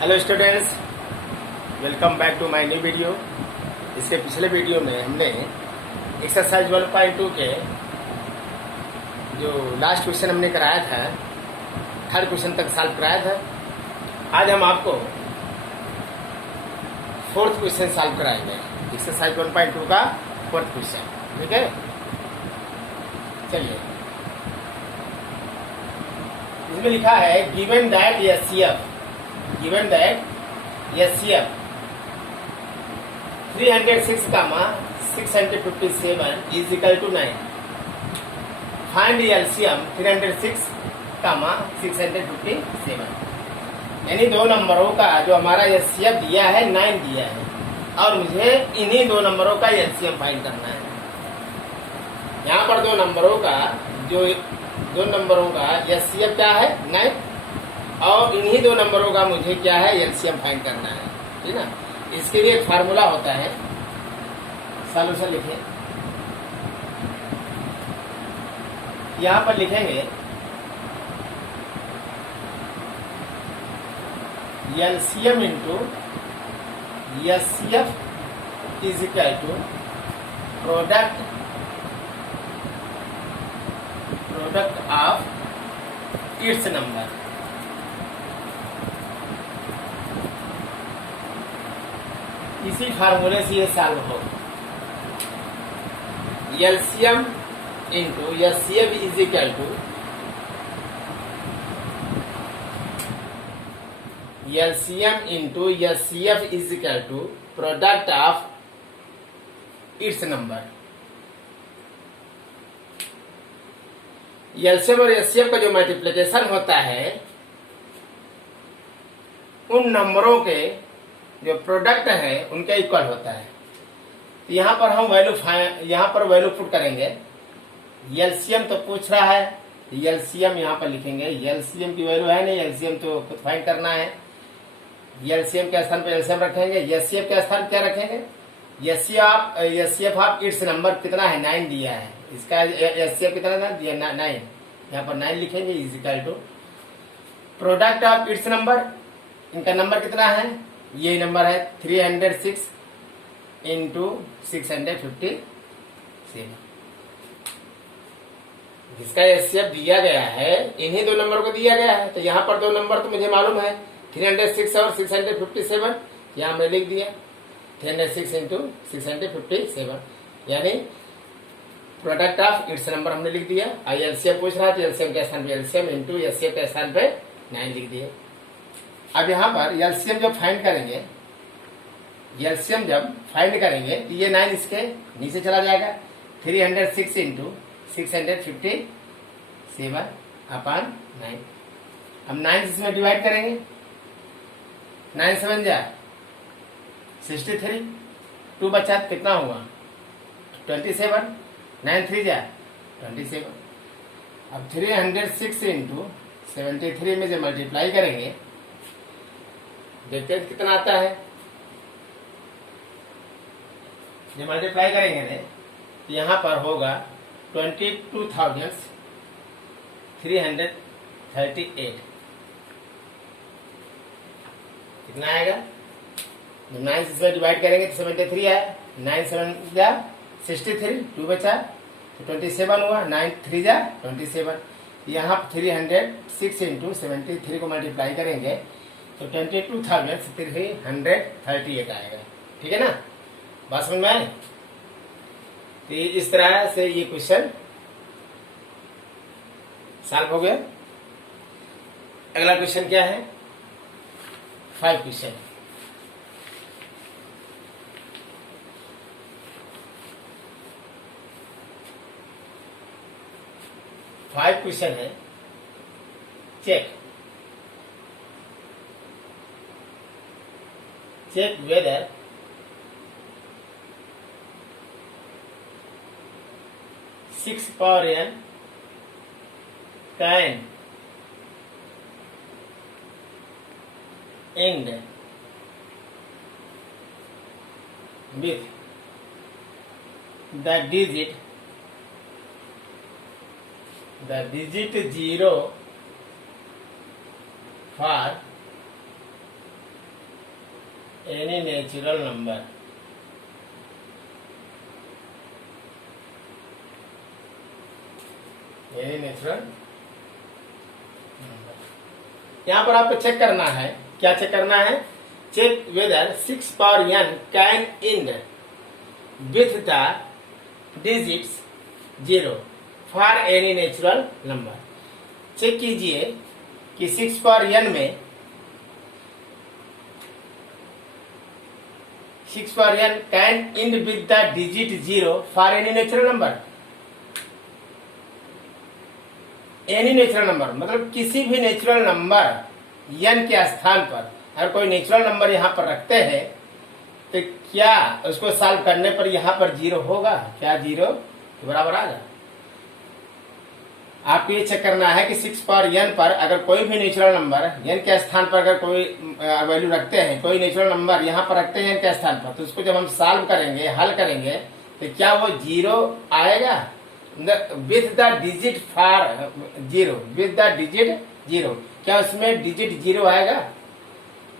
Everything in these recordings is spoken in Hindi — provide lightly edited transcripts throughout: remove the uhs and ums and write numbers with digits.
Hello students, welcome back to my new video. इसके पिछले वीडियो में हमने एक्सरसाइज 1.2 के जो लास्ट क्वेश्चन हमने कराया था, थर्ड क्वेश्चन तक सॉल्व कराया था। आज हम आपको फोर्थ क्वेश्चन सॉल्व कराएंगे, एक्सरसाइज 1.2 का फोर्थ क्वेश्चन। ठीक है, चलिए। इसमें लिखा है given that HCF 306, 657 is equal to 9. Find LCM 306, 657। यानी दो नंबरों का जो हमारा एचसीएफ दिया है 9 दिया है, और मुझे इन्हीं दो नंबरों का एलसीएम फाइंड करना है। यहाँ पर दो नंबरों का एचसीएफ क्या है 9, और इन्हीं दो नंबरों का मुझे क्या है एलसीएम फाइंड करना है। ठीक है ना। इसके लिए एक फार्मूला होता है, सॉल्यूशन लिखें। यहां पर लिखेंगे LCM into HCF is equal to product of its number. इसी फार्मूले से ये सॉल्व हो। LCM into HCF is equal to product of its number. LCM और एचसीएफ का जो मल्टीप्लिकेशन होता है उन नंबरों के जो प्रोडक्ट है उनके इक्वल होता है। तो यहाँ पर हम वैल्यू पुट करेंगे। एलसीएम तो पूछ रहा है, एलसीएम यहाँ पर लिखेंगे। एलसीएम की वैल्यू है नहीं, एलसीएम तो खुद फाइंड करना है। एलसीएम के स्थान पर एलसीएम रखेंगे, एचसीएफ के स्थान क्या रखेंगे? एचसीएफ ऑफ इट्स नंबर कितना है 9 दिया है, इसका एचसीएफ कितना दिया 9, यहाँ पर 9 लिखेंगे is equal to product of its number. इनका नंबर कितना है, ये नंबर है 306 इंटू 657। जिसका एचसीएफ दिया गया है इन्हीं दो नंबर को दिया गया है। तो यहाँ पर दो नंबर तो मुझे मालूम है 306 और 657, यहाँ मैं लिख दिया 306 इंटू 657, यानी प्रोडक्ट ऑफ इट्स नंबर हमने लिख दिया। और एलसीएम पूछ रहा है तो एलसीएम के स्थान पे एलसीएम इंटू एचसीएफ के स्थान पे 9 लिख दिए। अब यहाँ पर एलसीएम जब फाइंड करेंगे, तो ये 9 इसके नीचे चला जाएगा। 306 इंटू 657 अपॉन 9। हम 9 इसमें डिवाइड करेंगे, 9 7 जा 63, 2 बचा कितना हुआ 27, 9 3 जा 27। अब 306 इंटू 73 में जब मल्टीप्लाई करेंगे देखते हैं कितना आता है। जब मल्टीप्लाई करेंगे तो यहाँ पर होगा 22,338। कितना आएगा? जब 9 से डिवाइड करेंगे तो 73 आया। 9 7 जा 63, 2 बचा तो 27 हुआ, 9 3 जा 27। यहाँ 306 इंटू 73 को मल्टीप्लाई करेंगे तो 22,338 आएगा। ठीक है ना, बात समझ में आए? तो इस तरह से ये क्वेश्चन सॉल्व हो गया। अगला क्वेश्चन क्या है? 5 क्वेश्चन। है check whether six power n can end with the digit 0 for any natural number, any natural number. यहां पर आपको चेक करना है, क्या चेक करना है? Check whether 6 power n can end with the digits 0 for any natural number. Check कीजिए कि 6 power n में 6 power n can end with the digit 0 for any natural number. Any natural number मतलब किसी भी नेचुरल नंबर n के स्थान पर अगर कोई नेचुरल नंबर यहाँ पर रखते हैं तो क्या उसको सॉल्व करने पर यहाँ पर 0 होगा? क्या 0 के बराबर आएगा? आपको ये चेक करना है कि 6 power n पर अगर कोई भी नेचुरल नंबर n के स्थान पर अगर कोई वैल्यू रखते हैं, कोई नेचुरल नंबर यहाँ पर रखते हैं n के स्थान पर, तो उसको जब हम सॉल्व करेंगे, हल करेंगे, तो क्या वो 0 आएगा? With the digit for 0, with the digit 0, क्या उसमें डिजिट 0 आएगा?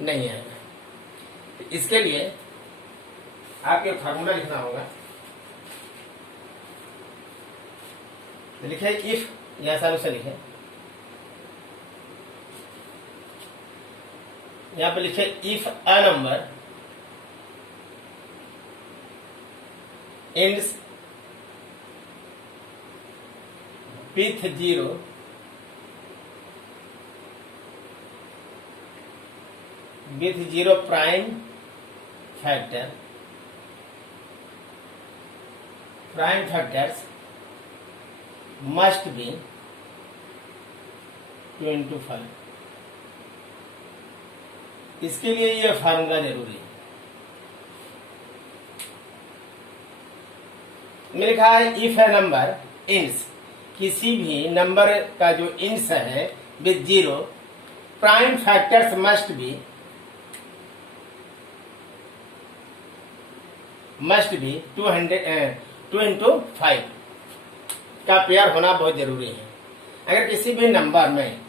नहीं आएगा। इसके लिए आपको फार्मूला लिखना होगा। लिखे इफ, यहां सारे से लिखे, यहां पे लिखे if a number ends with 0 with 0 prime factors must be 2 into 5। इसके लिए ये फार्मूला जरूरी है। मैंने कहा है इफ ए नंबर इंस, किसी भी नंबर का जो इंस है with 0, prime factors must be 2 into 5 का पेयर होना बहुत जरूरी है। अगर किसी भी नंबर में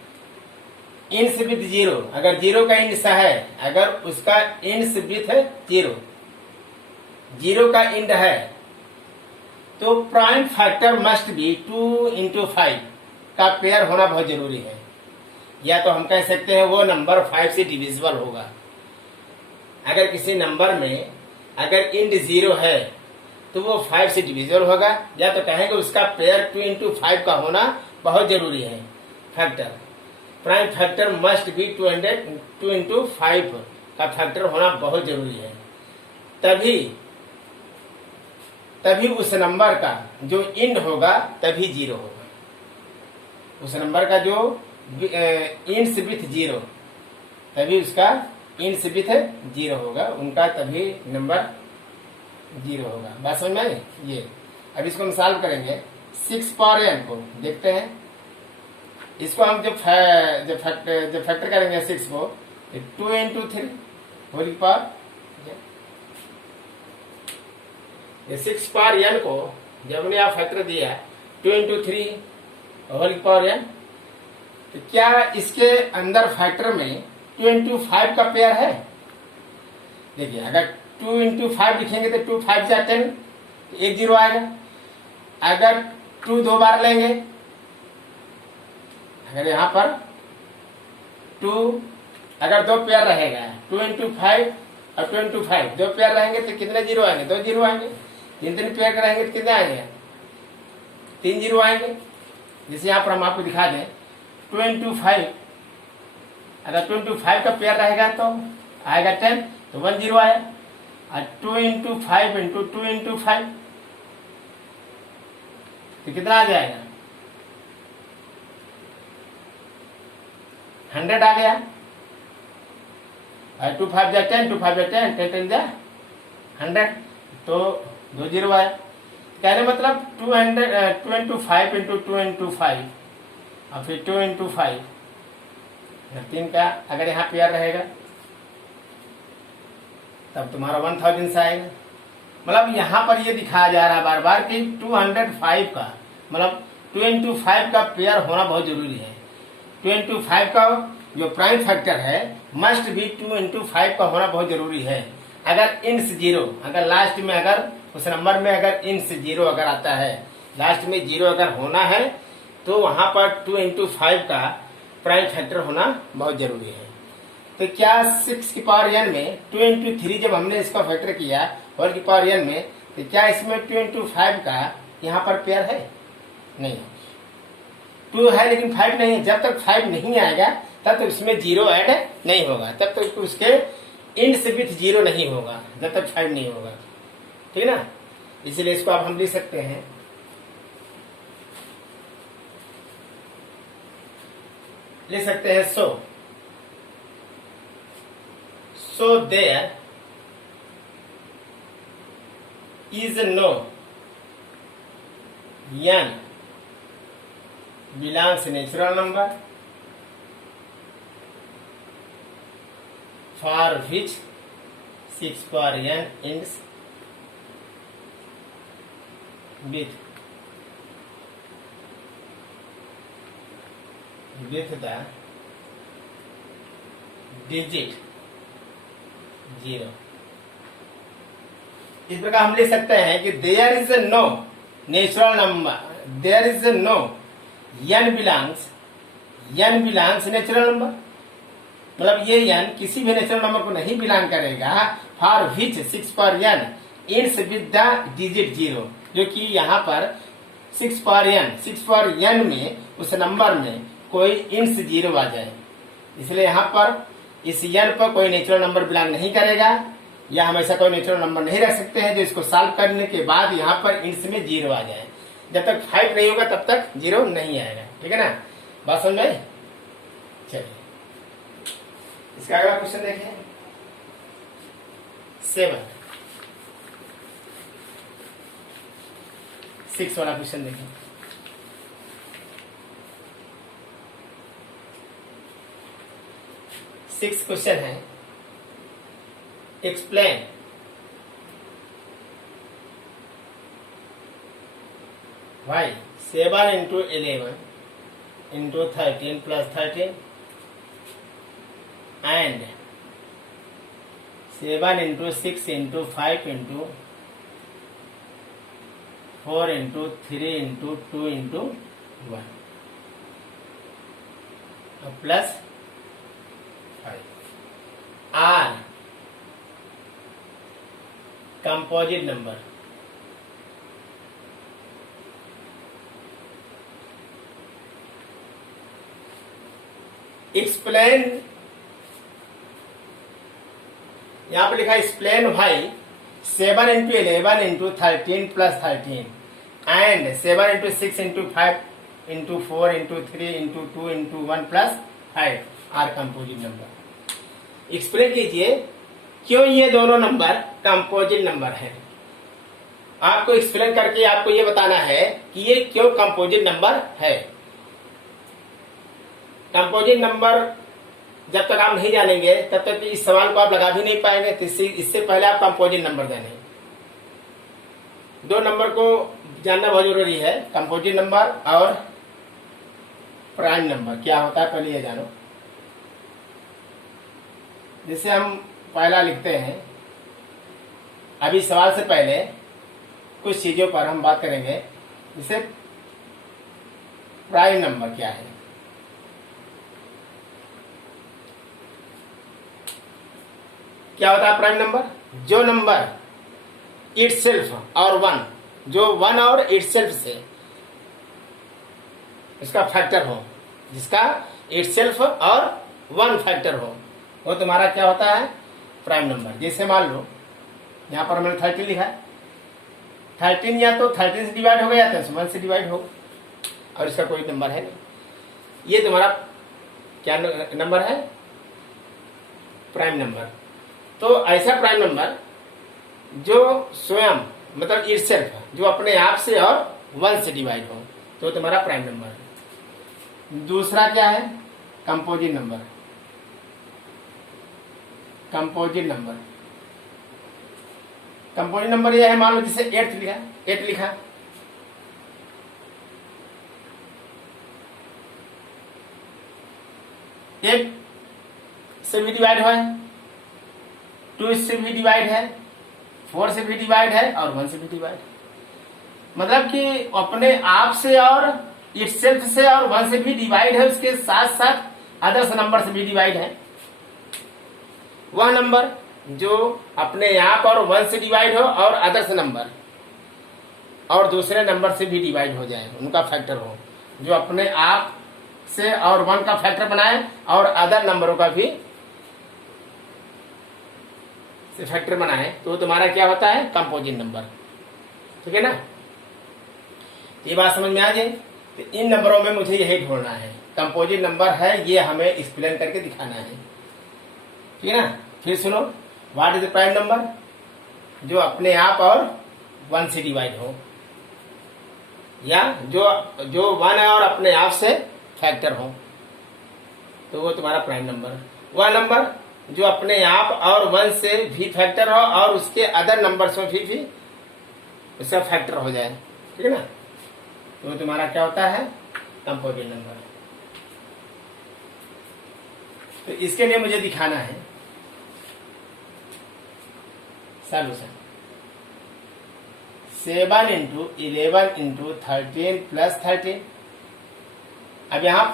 इंस विद 0, अगर 0 का इंस है, अगर उसका इंस विथ 0 का इंड है, तो prime factor must be 2 into 5 का पेयर होना बहुत जरूरी है। या तो हम कह सकते हैं वो नंबर 5 से डिविजिबल होगा। अगर किसी नंबर में अगर इंड 0 है तो वो 5 से डिविजिबल होगा, या तो कहेंगे उसका पेयर 2 into 5 का होना बहुत जरूरी है। Factor, prime factor must be 2 into 5 का फैक्टर होना बहुत जरूरी है। तभी उस नंबर का जो इंड होगा तभी 0 होगा। उस नंबर का जो इंड्स विथ 0, तभी उसका इंड्स विथ 0 होगा, उनका तभी नंबर 0 होगा। बात समझ में आई? ये अब इसको हम सॉल्व करेंगे। 6 power n को देखते हैं, इसको हम जब फैक्टर करेंगे 6 को, 2 into 3 होल पावर, ये 6 power n को जब हमने आप फैक्टर दिया 2 into 3 होल पावर n, तो क्या इसके अंदर फैक्टर में 2 into 5 का पेयर है? देखिए, अगर 2 into 5 लिखेंगे तो 2 5 जा 10, तो 1 0 आएगा। अगर 2 2 बार लेंगे, अगर यहाँ पर 2, अगर 2 पेयर रहेगा, 2 into 5 और 2 into 5 2 पेयर रहेंगे तो कितने 0 आएंगे? 2 0 आएंगे। 3 पेयर रहेंगे तो कितने आएंगे? 3 0 आएंगे। जैसे यहाँ पर हम आपको दिखा दें, 2 into 5, अगर 2 into 5 का पेयर रहेगा तो आएगा 10, तो 1 0 आया। और 2 into 5 into 2 into 5 तो कितना आ जाएगा? 100 आ गया। और 2 5 जा 10, 2 5 जा 10, 10 10 जा 100, तो 2 0 आया। कहने मतलब 2 into 5 into 2 into 5 और फिर 2 into 5, 3 का अगर यहाँ पेयर रहेगा तब तुम्हारा 1000 से आएगा। मतलब यहाँ पर ये दिखाया जा रहा है बार बार कि 205 का मतलब 2 into 5 का पेयर होना बहुत जरूरी है। 2 into 5 का जो प्राइम फैक्टर है मस्ट बी 2 × 5 का होना बहुत जरूरी है। अगर इंस जीरो, अगर लास्ट में अगर उस नंबर में अगर इंस जीरो अगर आता है, लास्ट में जीरो अगर होना है तो वहां पर 2 × 5 का प्राइम फैक्टर होना बहुत जरूरी है। तो क्या 6 की पावर n में 2 × 3 जब हमने इसका फैक्टर किया होल की पावर n में, तो क्या इसमें 2 × 5 का यहाँ पर पेयर है? नहीं, 2 है लेकिन 5 नहीं है। जब तक 5 नहीं आएगा तब तक इसमें जीरो ऐड नहीं होगा, तब तक उसके इंड से विथ जीरो नहीं होगा, जब तक 5 नहीं होगा। ठीक है ना, इसलिए इसको आप हम लिख सकते हैं so there is no n belongs natural number for which 6 power n ends with the digit 0। इस प्रकार हम लिख सकते हैं कि there is no natural number, there is no n belongs natural number, मतलब ये n किसी भी नेचुरल नंबर को नहीं बिलोंग करेगा फॉर विच 6 पर n इंस विद द डिजिट 0, जो कि यहाँ पर 6 पर n में उस नंबर में कोई इंस 0 आ जाए। इसलिए यहाँ पर इस n पर कोई नेचुरल नंबर बिलोंग नहीं करेगा, या हम ऐसा कोई नेचुरल नंबर नहीं रख सकते हैं जो इसको सॉल्व करने के बाद यहाँ पर इंस में 0 आ जाए। जब तक 5 नहीं होगा तब तक 0 नहीं आएगा। ठीक है ना, बात समझ में? चलिए इसका अगला क्वेश्चन देखें 6 वाला क्वेश्चन देखें। सिक्स क्वेश्चन है, explain why 7 × 11 × 13 + 13 and 7 × 6 × 5 × 4 × 3 × 2 × 1 plus 5 are composite number. Explain, यहां पर लिखा है explain why 7 × 11 × 13 + 13 and 7 × 6 × 5 × 4 × 3 × 2 × 1 + 5 are composite number. Explain कीजिए क्यों ये दोनों नंबर कंपोजिट नंबर हैं। आपको एक्सप्लेन करके आपको ये बताना है कि ये क्यों कंपोजिट नंबर है। कंपोजिट नंबर जब तक आप नहीं जानेंगे तब तक इस सवाल को आप लगा भी नहीं पाएंगे। तो इससे पहले आप कंपोजिट नंबर जानें। दो नंबर को जानना बहुत जरूरी है, कंपोजिट नंबर और प्राइम नंबर क्या होता है पहले ये जानो। जिसे हम पहला लिखते हैं, अभी सवाल से पहले कुछ चीजों पर हम बात करेंगे। जैसे प्राइम नंबर क्या है, क्या होता है प्राइम नंबर? जो नंबर इटसेल्फ और वन, जो वन और इटसेल्फ से इसका फैक्टर हो, जिसका इटसेल्फ और वन फैक्टर हो, वो तुम्हारा क्या होता है? Prime number. जैसे मान लो यहां पर हमने 13 लिखा है, 13 या तो 13 से डिवाइड हो गया या तो 1 से डिवाइड हो, और इसका कोई नंबर है नहीं। ये तुम्हारा क्या नंबर है? Prime number. तो ऐसा प्राइम नंबर जो स्वयं मतलब इटसेल्फ, जो अपने आप से और 1 से डिवाइड हो, तो तुम्हारा प्राइम नंबर है। दूसरा क्या है? Composite number. Composite number, composite number यह है, मान लो जैसे 8 लिखा, 8 से भी डिवाइड है, 2 से भी डिवाइड है, 4 से भी डिवाइड है और 1 से भी डिवाइड है। मतलब कि अपने आप से और इटसेल्फ से और 1 से भी डिवाइड है, उसके साथ साथ अदर्स नंबर से भी डिवाइड है। वह नंबर जो अपने आप और 1 से डिवाइड हो और अदर्स नंबर और दूसरे नंबर से भी डिवाइड हो जाए, उनका फैक्टर हो, जो अपने आप से और 1 का फैक्टर बनाए और अदर नंबरों का भी से फैक्टर बनाए, तो तुम्हारा क्या होता है? Composite number. ठीक है ना? ये बात समझ में आ जाए। तो इन नंबरों में मुझे यही ढूंढना है, कंपोजिट नंबर है, ये हमें एक्सप्लेन करके दिखाना है। ठीक है ना? फिर सुनो, what is the prime number? जो अपने आप और 1 से डिवाइड हो, या जो 1 है और अपने आप से फैक्टर हो, तो वो तुम्हारा प्राइम नंबर है। वह नंबर जो अपने आप और 1 से भी फैक्टर हो और उसके अदर नंबर से भी उसका फैक्टर हो जाए। ठीक है ना? तो तुम्हारा क्या होता है? Composite number. तो इसके लिए मुझे दिखाना है सॉल्यूशन। 7 into 11 into 13 plus 13। अब यहां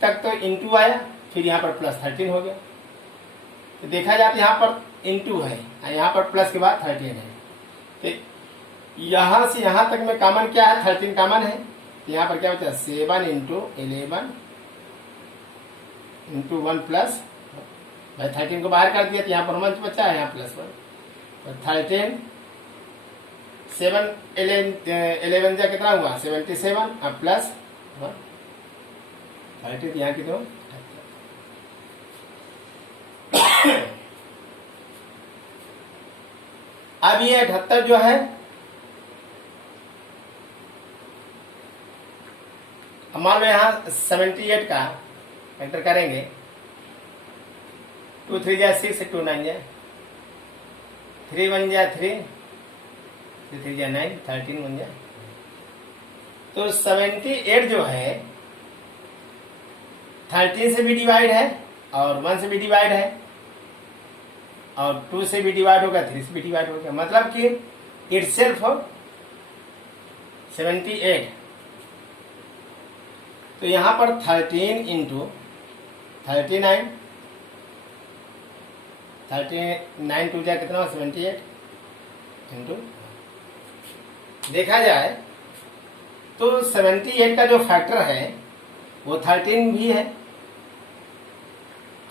तक तो इंटू आया, फिर यहां पर प्लस 13 हो गया। तो देखा जाए यहां पर इंटू है, यहां पर प्लस के बाद 13 है। तो यहां से यहां तक में कॉमन क्या है? 13 कॉमन है। तो यहां पर क्या होता है? 7 इंटू 11 इंटू 1 प्लस, भाई 13 को बाहर कर दिया तो यहाँ पर 1 बचा है, यहाँ प्लस 1। तो 13 7 11 जा कितना हुआ? 77 अब प्लस 13 यहाँ की दो। अब ये 78 जो है, मान लो यहाँ 78 का फैक्टर करेंगे, 2 3 जा 6, 2 9 जा 3 1 जा 3, 3 जा 9, 13 1 जा। तो 78 जो है 13 से भी डिवाइड है और 1 से भी डिवाइड है और 2 से भी डिवाइड होगा, 3 से भी डिवाइड होगा। मतलब कि इटसेल्फ 78। तो यहां पर 13 इंटू 39, 39 टू जा कितना? 78 इंटू, देखा जाए तो 78 का जो फैक्टर है वो 13 भी है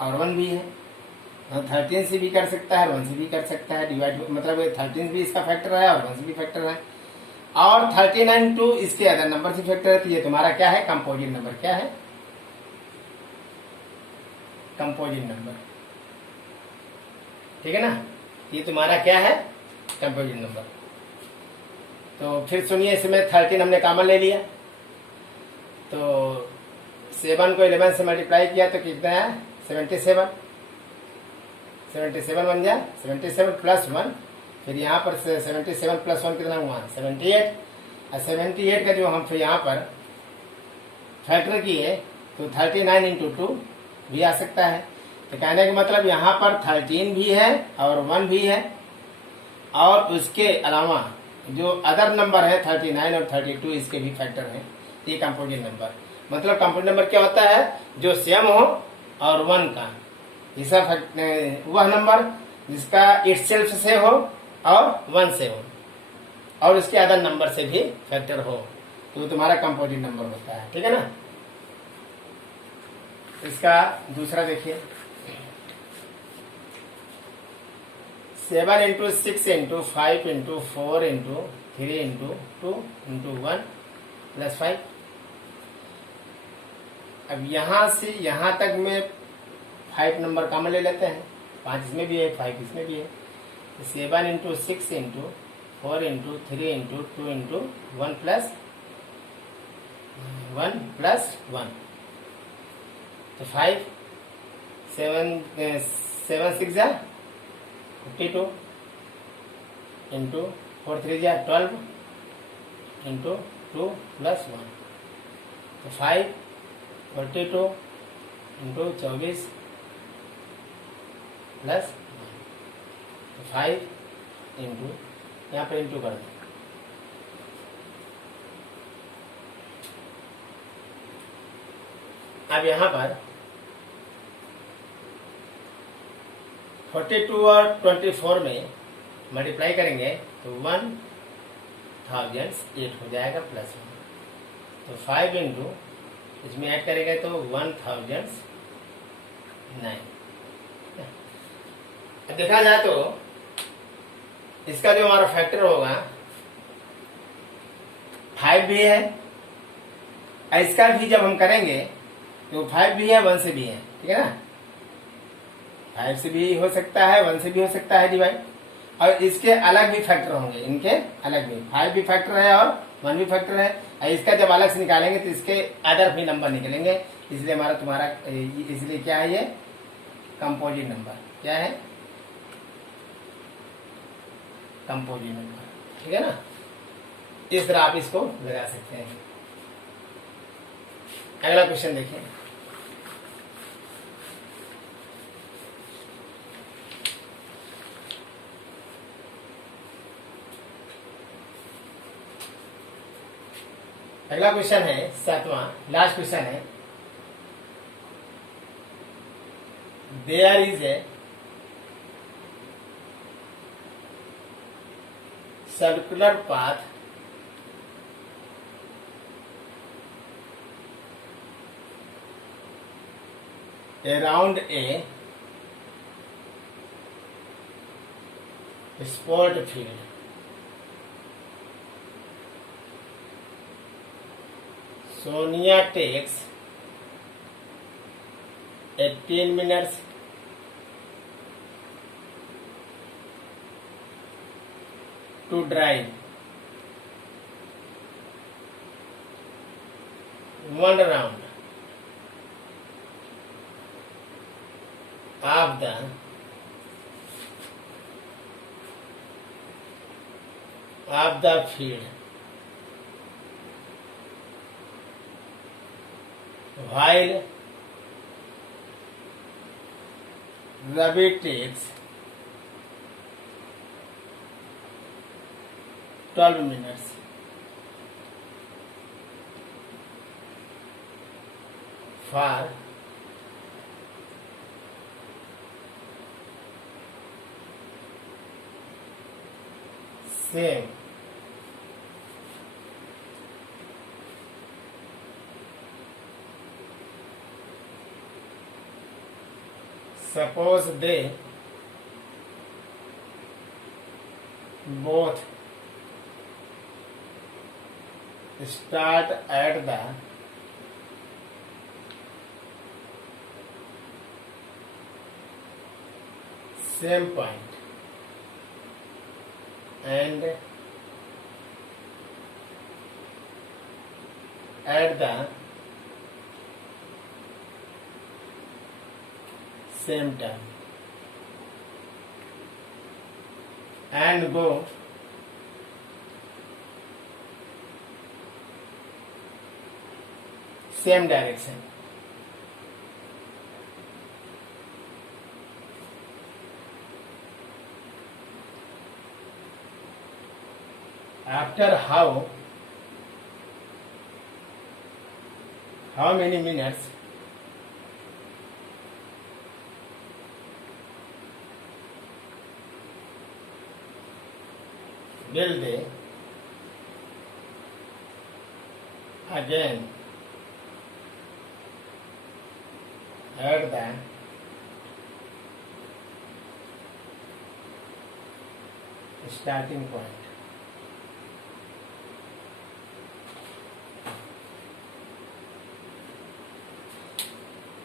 और 1 भी है। 13 से भी कर सकता है, 1 से भी कर सकता है डिवाइड, मतलब 13 भी इसका फैक्टर है और 1 से भी फैक्टर है, और 39 टू इसके अदर नंबर से फैक्टर है। तो ये तुम्हारा क्या है? Composite number. क्या है? Composite number. ठीक है ना? ये तुम्हारा क्या है? Composite number. तो फिर सुनिए, इसमें 13 हमने कॉमन ले लिया, तो 7 को 11 से मल्टीप्लाई किया तो कितना है? 77। 77 बन जाए, 77 प्लस 1, फिर यहाँ पर 77 प्लस 1 कितना हुआ? 78। और 78 का जो हम फिर यहाँ पर फैक्टर किए तो 39 इंटू 2 भी आ सकता है। तो कहने का मतलब यहाँ पर 13 भी है और 1 भी है, और उसके अलावा जो अदर नंबर है 39 और 32 इसके भी फैक्टर है। ये कंपोजिट नंबर। मतलब कंपोजिट नंबर क्या होता है? जो सेम हो और 1 का, ऐसा वह नंबर जिसका इटसेल्फ से हो और 1 से हो और उसके अदर नंबर से भी फैक्टर हो, तो तुम्हारा कंपोजिट नंबर होता है। ठीक है ना? इसका दूसरा देखिए, 7 into 6 into 5 into 4 into 3 into 2 into 1 plus 5। अब यहां से यहां तक में 5 नंबर कॉमन ले लेते हैं, 5 इसमें भी है, 5 इसमें भी है। 7 into 6 into 4 into 3 into 2 into 1 plus 1, तो 5 7 6 जा 52 इंटू 4 3 जा 12 इंटू 2 प्लस 1, तो 5 42 इंटू 24 प्लस 5 इंटू, यहाँ पर इंटू कर दें, अब यहाँ पर 42 और 24 में मल्टीप्लाई करेंगे तो 1008 हो जाएगा प्लस 1, तो 5 इंटू इसमें ऐड करेंगे तो 1009। देखा जाए तो इसका जो हमारा फैक्टर होगा 5 भी है, इसका भी जब हम करेंगे तो 5 भी है, 1 से भी है, ठीक है ना, 5 से भी हो सकता है, 1 से भी हो सकता है डिवाइड, और इसके अलग भी फैक्टर होंगे, इनके अलग भी 5 भी फैक्टर है और 1 भी फैक्टर है, और इसका जब अलग से निकालेंगे तो इसके अदर भी नंबर निकलेंगे, इसलिए तुम्हारा इसलिए क्या है, ये कंपोजिट नंबर, क्या है, कंपोजिट नंबर, ठीक है ना। इस तरह आप इसको लगा सकते हैं। अगला क्वेश्चन देखिए, अगला क्वेश्चन है 7वां, लास्ट क्वेश्चन है, there is a circular path around a sport field. Sonia takes 18 minutes to drive 1 round of the field, while Ravi takes 12 minutes. For same suppose they both start at the same point and at the same time and go same direction. After how many minutes will they again at the starting point?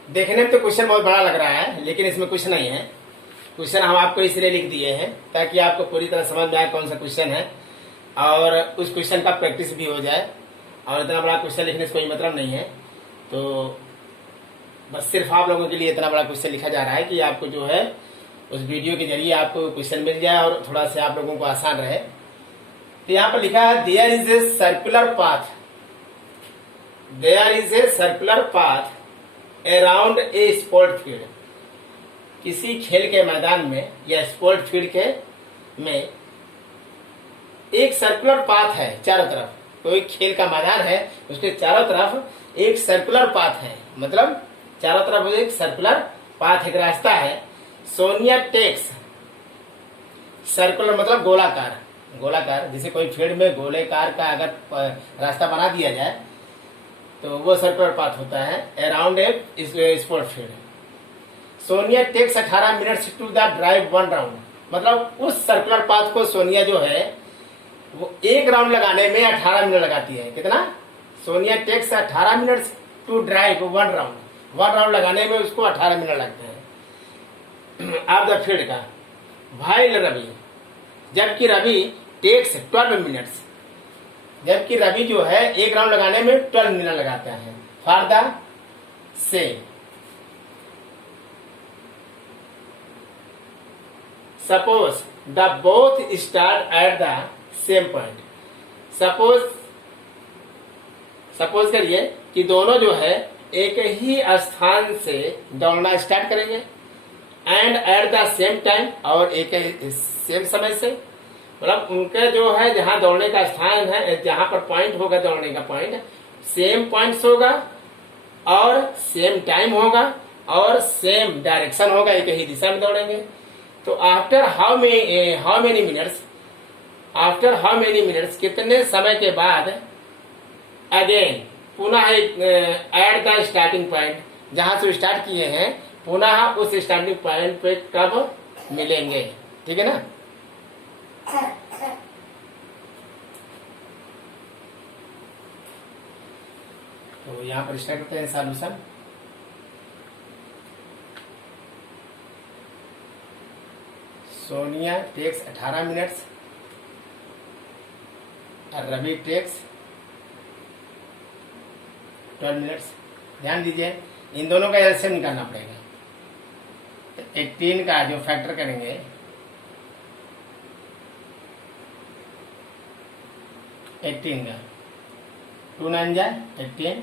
देखने में तो क्वेश्चन बहुत बड़ा लग रहा है, लेकिन इसमें कुछ नहीं है। क्वेश्चन हम आपको इसलिए लिख दिए हैं ताकि आपको पूरी तरह समझ में आए कौन सा क्वेश्चन है और उस क्वेश्चन का प्रैक्टिस भी हो जाए। और इतना बड़ा क्वेश्चन लिखने से कोई मतलब नहीं है, तो बस सिर्फ आप लोगों के लिए इतना बड़ा क्वेश्चन लिखा जा रहा है कि आपको जो है उस वीडियो के जरिए आपको क्वेश्चन मिल जाए और थोड़ा सा आप लोगों को आसान रहे। तो यहाँ पर लिखा है there is a circular path, there is a circular path around a sport field, किसी खेल के मैदान में या स्पोर्ट फील्ड के में एक सर्कुलर पाथ है चारों तरफ, कोई खेल का मैदान है उसके चारों तरफ एक सर्कुलर पाथ है, मतलब चारों तरफ एक सर्कुलर पाथ, एक रास्ता है। सोनिया टेक्स, सर्कुलर मतलब गोलाकार, गोलाकार जैसे कोई फील्ड में गोलेकार का अगर रास्ता बना दिया जाए तो वो सर्कुलर पाथ होता है around a sport field. Sonia takes 18 minutes to the drive 1 round, मतलब उस सर्कुलर पाथ को सोनिया जो है वो एक राउंड लगाने में 18 मिनट लगाती है। कितना? Sonia takes 18 minutes to drive 1 round, 1 round लगाने में उसको 18 मिनट लगते हैं आप द फील्ड का। भाई रवि, जबकि रवि टेक्स 12 मिनट्स, जबकि रवि जो है एक राउंड लगाने में 12 मिनट लगाता है। For the same, suppose the both start at the same point, suppose करिए कि दोनों जो है एक ही स्थान से दौड़ना स्टार्ट करेंगे and at the same time, और एक सेम समय से, मतलब उनके जो है जहां दौड़ने का स्थान है, जहां पर पॉइंट होगा दौड़ने का पॉइंट, सेम पॉइंट्स होगा और सेम टाइम होगा और सेम डायरेक्शन होगा, एक ही दिशा में दौड़ेंगे। तो आफ्टर हाउ मेनी मिनट्स, कितने समय के बाद, अगेन पुनः एट द स्टार्टिंग पॉइंट, जहां से स्टार्ट किए हैं पुनः उस स्टार्टिंग पॉइंट पे कब मिलेंगे। ठीक है ना? तो यहां पर स्टार्ट करते हैं सॉल्यूशन। सोनिया टेक्स 18 मिनट्स और रवि टेक्स 12 मिनट्स। ध्यान दीजिए, इन दोनों का एलसीएम निकालना पड़ेगा। तो 18 का जो फैक्टर करेंगे, 18 का 2 9 जा 18,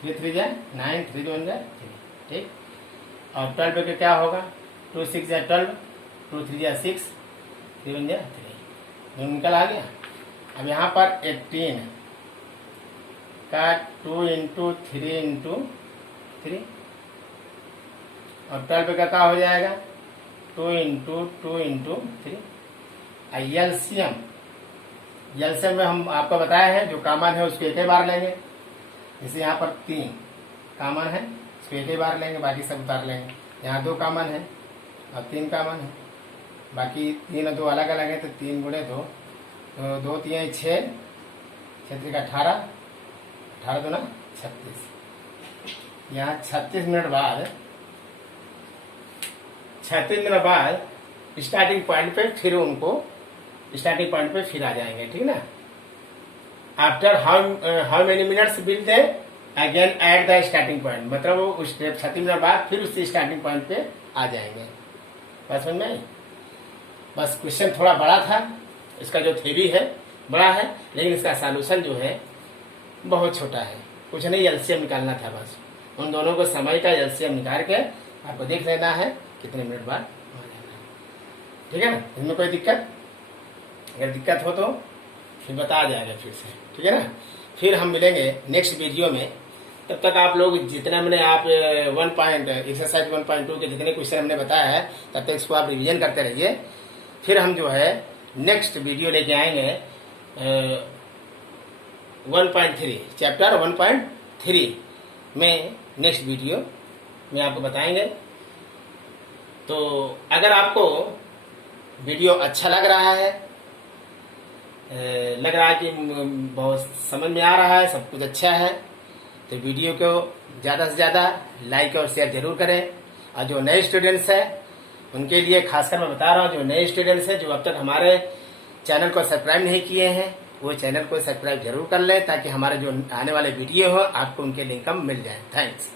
3 3 जा 9, 3 1 जा 3, ठीक। और 12 पे क्या होगा? 2 6 जा 12, 2 3 जा 6, 3 1 जा 3, निकल आ गया। अब यहाँ पर 18 का 2 इंटू 3 इंटू 3, और 12 का क्या हो जाएगा? 2 इंटू 2 इंटू 3। एलसीएम में हम आपको बताया है जो कॉमन है उसको एक ही बार लेंगे। जैसे यहाँ पर 3 कॉमन है, उसको एक ही बार लेंगे, बाकी सब उतार लेंगे। यहाँ 2 कॉमन है और 3 कॉमन है, बाकी 3 और 2 अलग अलग है, तो 3 गुणे 2, तो 2 3 6, 6 3 18, 18 2 36। यहाँ 36 मिनट बाद स्टार्टिंग पॉइंट पे फिर उनको स्टार्टिंग पॉइंट पे फिर आ जाएंगे। ठीक ना? After how many minutes will they again at the starting point, मतलब वो उस 36 मिनट बाद फिर उसी स्टार्टिंग पॉइंट पे आ जाएंगे। बस समझ में आई? बस क्वेश्चन थोड़ा बड़ा था, इसका जो थ्योरी है बड़ा है, लेकिन इसका सॉल्यूशन जो है बहुत छोटा है। कुछ नहीं, एलसीएम निकालना था बस। उन दोनों को समय का एलसीएम निकाल के आपको देख लेना है कितने मिनट बाद आ जाना है। ठीक है ना? इसमें कोई दिक्कत, अगर दिक्कत हो तो फिर बता जाएगा फिर से। ठीक है ना? फिर हम मिलेंगे नेक्स्ट वीडियो में। तब तक आप लोग जितना मैंने आप एक्सरसाइज 1.2 के जितने क्वेश्चन हमने बताया है तब तक इसको आप रिवीजन करते रहिए। फिर हम जो है नेक्स्ट वीडियो लेके आएंगे 1.3 चैप्टर 1.3 में नेक्स्ट वीडियो में आपको बताएंगे। तो अगर आपको वीडियो अच्छा लग रहा है कि बहुत समझ में आ रहा है, सब कुछ अच्छा है, तो वीडियो को ज़्यादा से ज़्यादा लाइक और शेयर जरूर करें। और जो नए स्टूडेंट्स हैं उनके लिए खासकर मैं बता रहा हूँ, जो नए स्टूडेंट्स हैं जो अब तक हमारे चैनल को सब्सक्राइब नहीं किए हैं वो चैनल को सब्सक्राइब जरूर कर लें, ताकि हमारे जो आने वाले वीडियो हो आपको उनके लिंक मिल जाए। थैंक्स।